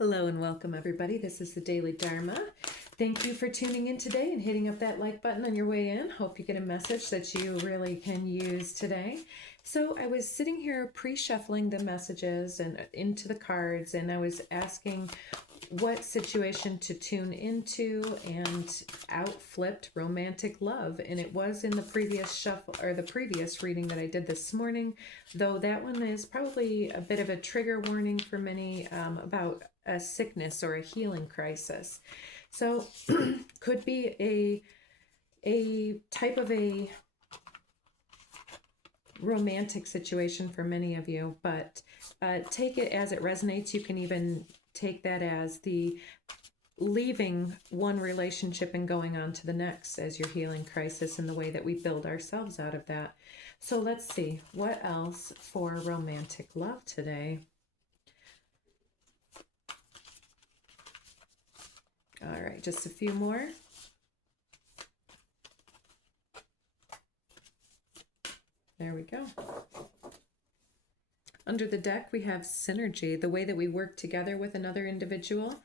Hello and welcome everybody. This is the Daily Dharma. Thank you for tuning in today and hitting up that like button on your way in. Hope you get a message that you really can use today. So I was sitting here pre-shuffling the messages and into the cards, and I was asking what situation to tune into, and out flipped romantic love. And it was in the previous shuffle, or the previous reading that I did this morning, though that one is probably a bit of a trigger warning for many about a sickness or a healing crisis. So could be a type of a romantic situation for many of you, but take it as it resonates. You can even take that as the leaving one relationship and going on to the next as your healing crisis, and the way that we build ourselves out of that. So let's see what else for romantic love today. All right, just a few more. There we go. Under the deck, we have synergy, the way that we work together with another individual,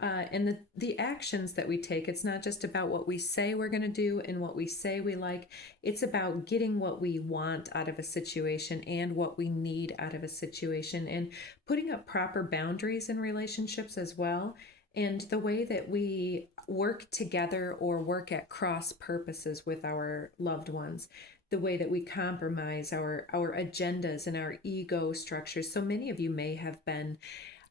and the actions that we take. It's not just about what we say we're going to do and what we say we like. It's about getting what we want out of a situation and what we need out of a situation, and putting up proper boundaries in relationships as well. And the way that we work together or work at cross purposes with our loved ones, the way that we compromise our agendas and our ego structures. So many of you may have been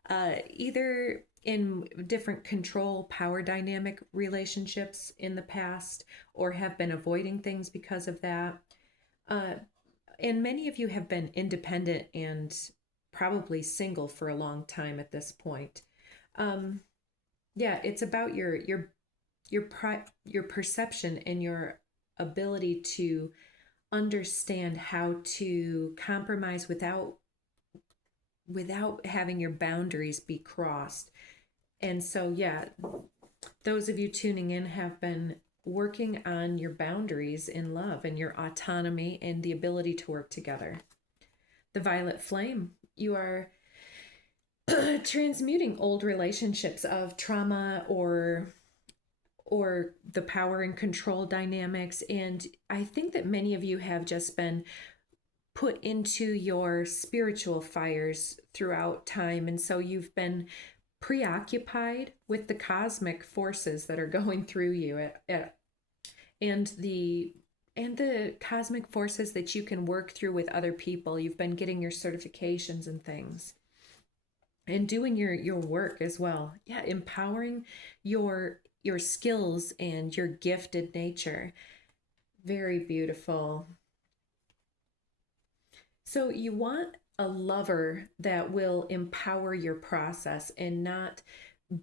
either in different control power dynamic relationships in the past, or have been avoiding things because of that. And many of you have been independent and probably single for a long time at this point. Yeah, it's about your perception and your ability to understand how to compromise without having your boundaries be crossed. And so, yeah, those of you tuning in have been working on your boundaries in love and your autonomy and the ability to work together. The violet flame, you are transmuting old relationships of trauma or the power and control dynamics. And I think that many of you have just been put into your spiritual fires throughout time. And so you've been preoccupied with the cosmic forces that are going through you and the cosmic forces that you can work through with other people. You've been getting your certifications and things, and doing your work as well. Yeah, empowering your skills and your gifted nature. Very beautiful. So you want a lover that will empower your process and not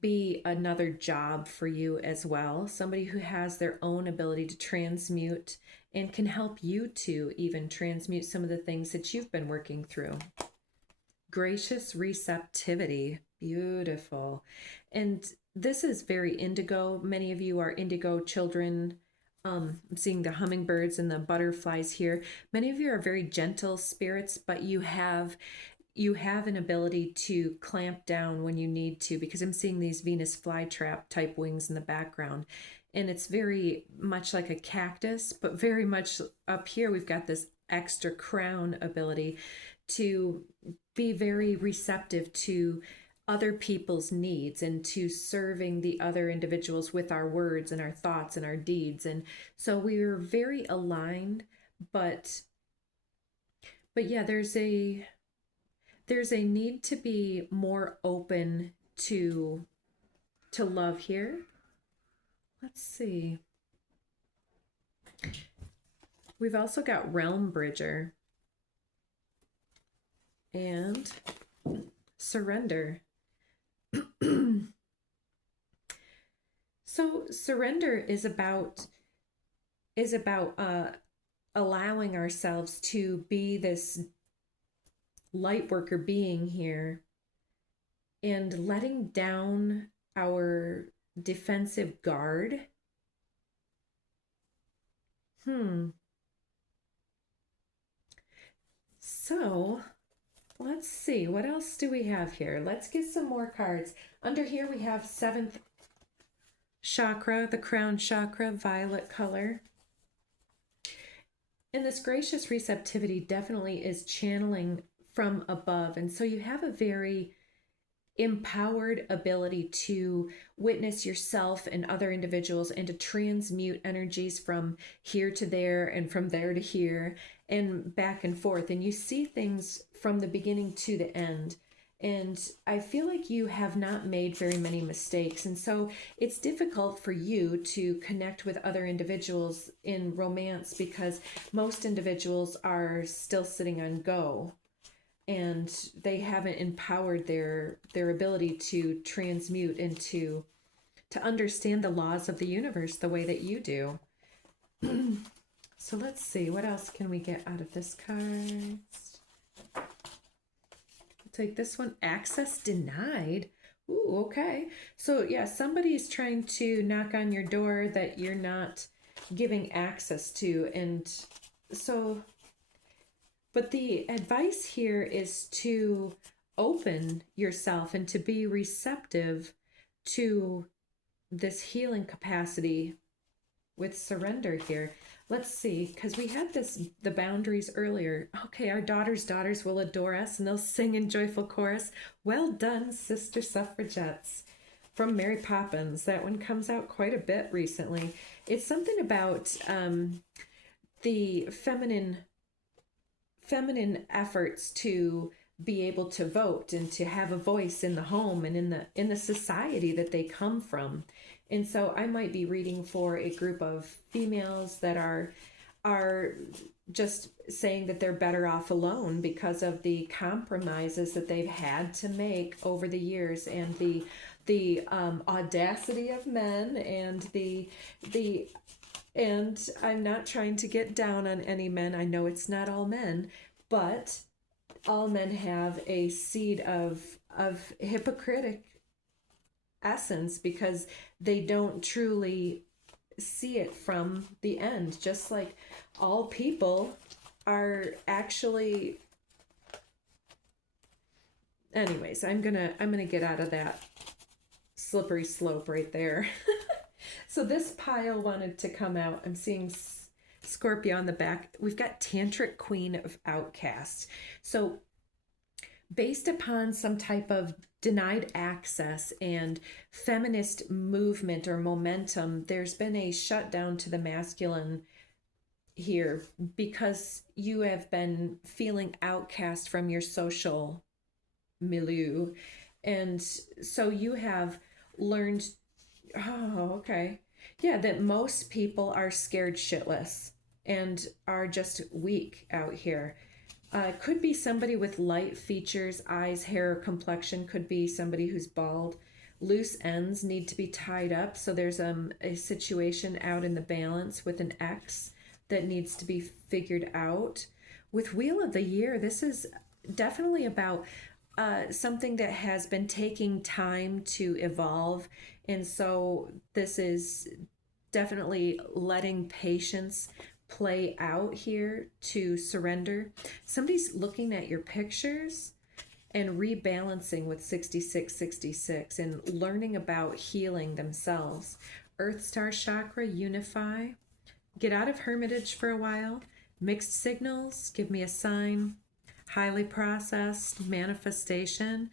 be another job for you as well. Somebody who has their own ability to transmute and can help you to even transmute some of the things that you've been working through. Gracious receptivity. Beautiful. And this is very indigo. Many of you are indigo children. I'm seeing the hummingbirds and the butterflies here. Many of you are very gentle spirits, but you have an ability to clamp down when you need to, because I'm seeing these Venus flytrap type wings in the background. And it's very much like a cactus, but very much up here we've got this extra crown ability to be very receptive to other people's needs and to serving the other individuals with our words and our thoughts and our deeds. And so we're very aligned, but yeah, there's a need to be more open to love here. Let's see. We've also got Realm Bridger and surrender. So surrender is about allowing ourselves to be this light worker being here and letting down our defensive guard. So Let's see, what else do we have here? Let's get some more cards. Under here we have 7th chakra, the crown chakra, violet color. And this gracious receptivity definitely is channeling from above. And so you have a very empowered ability to witness yourself and other individuals and to transmute energies from here to there and from there to here and back and forth. And you see things from the beginning to the end. And I feel like you have not made very many mistakes. And so it's difficult for you to connect with other individuals in romance because most individuals are still sitting on go and they haven't empowered their ability to transmute and to understand the laws of the universe the way that you do. So let's see, what else can we get out of this card? Take this one, access denied. Ooh, okay. So yeah, somebody's trying to knock on your door that you're not giving access to. And so, but the advice here is to open yourself and to be receptive to this healing capacity with surrender here. Let's see, because we had the boundaries earlier. Okay, our daughters will adore us and they'll sing in joyful chorus. Well done, sister suffragettes, from Mary Poppins. That one comes out quite a bit recently. It's something about the feminine efforts to be able to vote and to have a voice in the home and in the society that they come from. And so I might be reading for a group of females that are just saying that they're better off alone because of the compromises that they've had to make over the years, and the audacity of men, and and I'm not trying to get down on any men. I know it's not all men, but all men have a seed of hypocritic essence because they don't truly see it from the end, just like all people are actually. Anyways, I'm gonna get out of that slippery slope right there. So this pile wanted to come out. I'm seeing Scorpio on the back. We've got Tantric Queen of Outcasts. So based upon some type of denied access and feminist movement or momentum, there's been a shutdown to the masculine here because you have been feeling outcast from your social milieu. And so you have learned, oh, okay. Yeah, that most people are scared shitless and are just weak out here. Could be somebody with light features, eyes, hair, complexion. Could be somebody who's bald. Loose ends need to be tied up. So there's a situation out in the balance with an X that needs to be figured out. With Wheel of the Year, this is definitely about something that has been taking time to evolve. And so this is definitely letting patience play out here to surrender. Somebody's looking at your pictures and rebalancing with 6666 and learning about healing themselves. Earth Star Chakra, unify. Get out of hermitage for a while. Mixed signals, give me a sign. Highly processed, manifestation.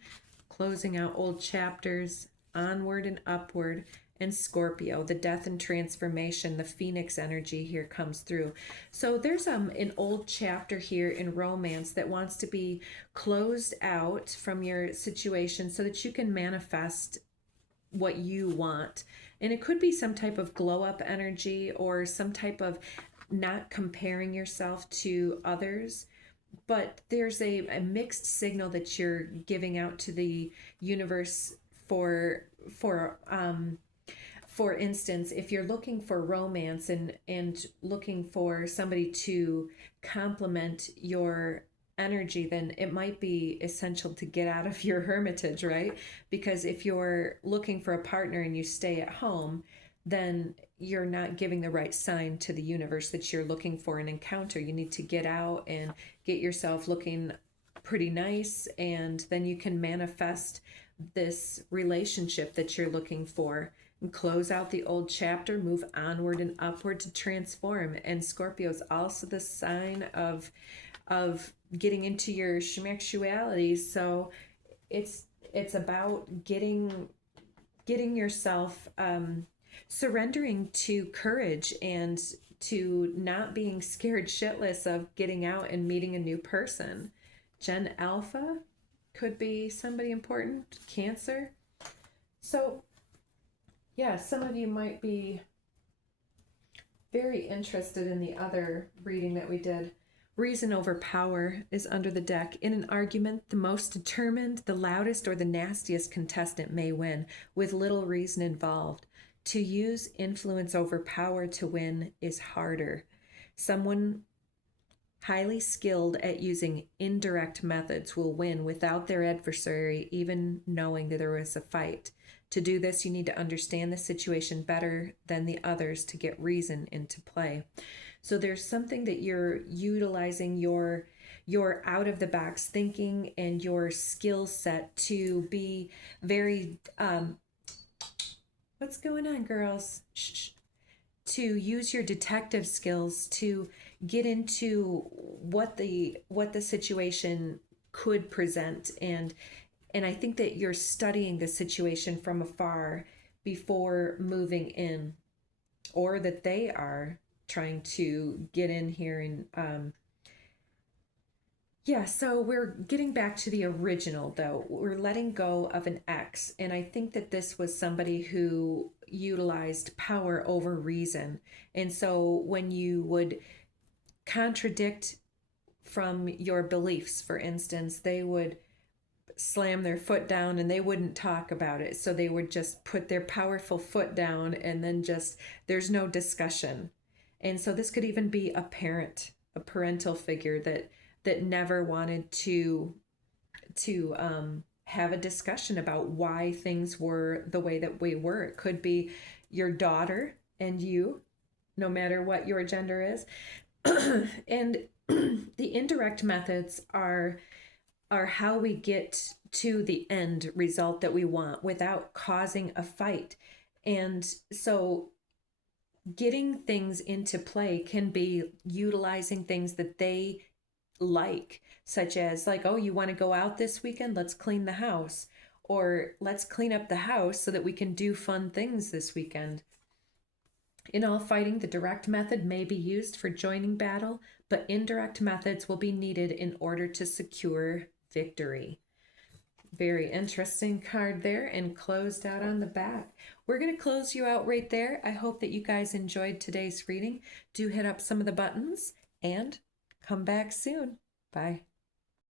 Closing out old chapters, onward and upward. And Scorpio, the death and transformation, the phoenix energy here comes through. So there's an old chapter here in romance that wants to be closed out from your situation so that you can manifest what you want. And it could be some type of glow up energy or some type of not comparing yourself to others. But there's a mixed signal that you're giving out to the universe for instance, if you're looking for romance and looking for somebody to complement your energy, then it might be essential to get out of your hermitage, right? Because if you're looking for a partner and you stay at home, then you're not giving the right sign to the universe that you're looking for an encounter. You need to get out and get yourself looking pretty nice, and then you can manifest this relationship that you're looking for and close out the old chapter, move onward and upward to transform. And Scorpio is also the sign of getting into your schmexuality. So it's about getting yourself surrendering to courage and to not being scared shitless of getting out and meeting a new person. Gen Alpha could be somebody important. Cancer. So yeah, some of you might be very interested in the other reading that we did. Reason over power is under the deck. In an argument, the most determined, the loudest, or the nastiest contestant may win, with little reason involved. To use influence over power to win is harder. Someone highly skilled at using indirect methods will win without their adversary even knowing that there was a fight. To do this, you need to understand the situation better than the others to get reason into play. So there's something that you're utilizing your out of the box thinking and your skill set to be very what's going on, girls? Shh. To use your detective skills to get into what the situation could present, and I think that you're studying the situation from afar before moving in, or that they are trying to get in here. And yeah, so we're getting back to the original, though. We're letting go of an ex, and I think that this was somebody who utilized power over reason. And so when you would contradict from your beliefs, for instance, they would slam their foot down and they wouldn't talk about it. So they would just put their powerful foot down, and then just there's no discussion. And so this could even be a parent, a parental figure that never wanted to have a discussion about why things were the way that we were. It could be your daughter and you, no matter what your gender is. And the indirect methods are how we get to the end result that we want without causing a fight. And so getting things into play can be utilizing things that they like, such as like, oh, you want to go out this weekend? Let's clean the house. Or let's clean up the house so that we can do fun things this weekend. In all fighting, the direct method may be used for joining battle, but indirect methods will be needed in order to secure victory. Very interesting card there, and closed out on the back. We're going to close you out right there. I hope that you guys enjoyed today's reading. Do hit up some of the buttons and come back soon. Bye.